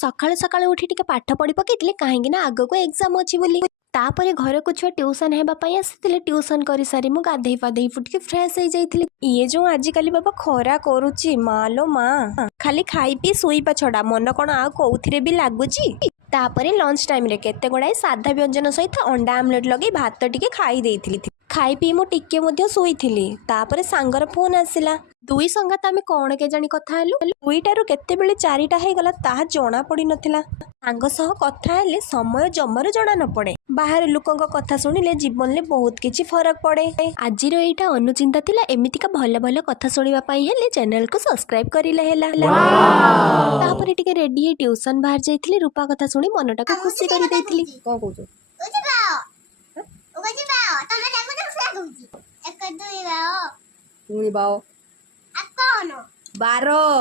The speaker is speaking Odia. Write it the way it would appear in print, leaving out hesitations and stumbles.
ସକାଳୁ ସକାଳୁ ଉଠି ଟିକେ ପାଠ ପଢି ପକେଇଥିଲେ କାହିଁକି ନା ଆଗକୁ ଏକ୍ଜାମ ଅଛି ବୋଲି। ତାପରେ ଘରକୁ ଛୁଆ ଟ୍ୟୁସନ ହେବା ପାଇଁ ଆସିଥିଲେ। ଟ୍ୟୁସନ କରିସାରି ମୁଁ ଗାଧେଇ ପାଧେଇ ଫୁଟିକି ଫ୍ରେଶ ହେଇଯାଇଥିଲି। ଇଏ ଯୋଉ ଆଜିକାଲି ବାବା ଖରା କରୁଛି ମାଲୋ ମା, ଖାଲି ଖାଇ ପିଇ ଶୋଇବା ଛଡା ମନ କଣ ଆଉ କୋଉଥିରେ ବି ଲାଗୁଛି। ତାପରେ ଲଞ୍ଚ ଟାଇମରେ କେତେ ଗୁଡାଏ ସାଧା ବ୍ୟଞ୍ଜନ ସହିତ ଅଣ୍ଡା ଆମଲେଟ ଲଗେଇ ଭାତ ଟିକେ ଖାଇ ଦେଇଥିଲି। ଖାଇ ପିଇ ମୁଁ ଟିକେ ମଧ୍ୟ ଶୋଇଥିଲି। ତାପରେ ସାଙ୍ଗର ଫୋନ ଆସିଲା। ଦୁଇ ସଙ୍ଗାତ ଆମେ କଣ କେଜାଣି କଥା ହେଲୁ। 2ଟାରୁ କେତେବେଳେ 4ଟା ହେଇଗଲା ତାହା ଜଣା ପଡି ନଥିଲା। ସାଙ୍ଗ ସହ କଥା ହେଲେ ସମୟ ଜମାରୁ ଜଣା ନ ପଡେ। ବାହାର ଲୋକଙ୍କ କଥା ଶୁଣିଲେ ଜୀବନରେ ବହୁତ କିଛି ଫରକ ପଡେ। ଆଜିର ଏଇଟା ଅନୁଚିନ୍ତା ଥିଲା। ଏମିତିକା ଭଲ ଭଲ କଥା ଶୁଣିବା ପାଇଁ ହେଲେ ଚ୍ୟାନେଲକୁ ସବସ୍କ୍ରାଇବ କରିଲେ ହେଲା। ତାପରେ ଟିକେ ରେଡି ହେଇ ଟ୍ୟୁସନ ବାହାରି ଯାଇଥିଲି। ରୂପା କଥା ଶୁଣି ମନଟାକୁ ଖୁସି କରିଦେଇଥିଲି। କଣ କହୁଛୁ? ପୁଣି ବାଓ 12